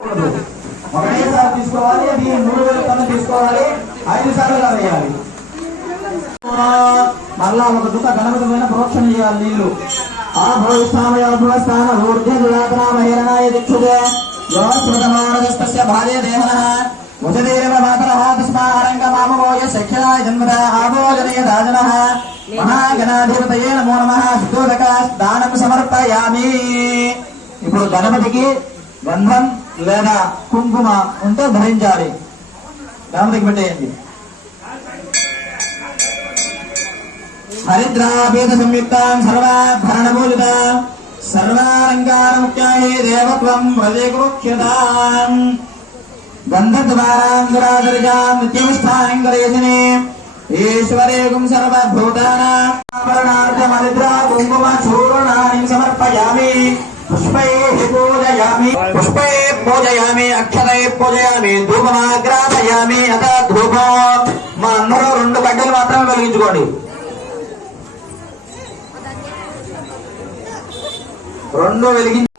ఒకటేసారి తీసుకోవాలి, అది 3000 కన్నా తీసుకోవాలి, 5 సార్లుగా వేయాలి. మళ్ళా ఒక దుఃఖ గణపతి పైన ప్రోక్షణ చేయాలి నీళ్లు. ఆ భూస్థాన ఊర్ధ్వనామహేరణాయ దిక్షుజే యోస్మృతమానదస్తస్య భార్య దేహన ముజదేవ మాతరః తస్మారంగ మామోయ శఖ్యాయ జన్మద ఆభోజనయ రాజనః మహాగణాధిపతయే నమో నమః శుద్ధోదక దానం సమర్పయామి. ఇప్పుడు గణపతికి గంధం లేదా కుంకుమ ఉంటే ధరించాలి. గణపతికి పెట్టేయండి. హరిద్రాపీత సంయుక్తాం సర్వాభరణమూలిత సర్వాలంకారముఖ్యాహి దేవత్వం ప్రజేకృక్ష్యతాం గంధద్వారాంగురాదరిజాం నిత్యమిస్థానంగరేజనే ఈశ్వరేగుం సర్వభూతానాం హరిద్రా కుంకుమ చూర్ణాని సమర్పయామి. పుష్పై పూజయామి అక్షతై పూజయామి ధూపమాగ్రాపయామి. అత ధూపం మా అందరూ 2 గంటలు మాత్రమే వెలిగించుకోండి. 2 వెలిగించి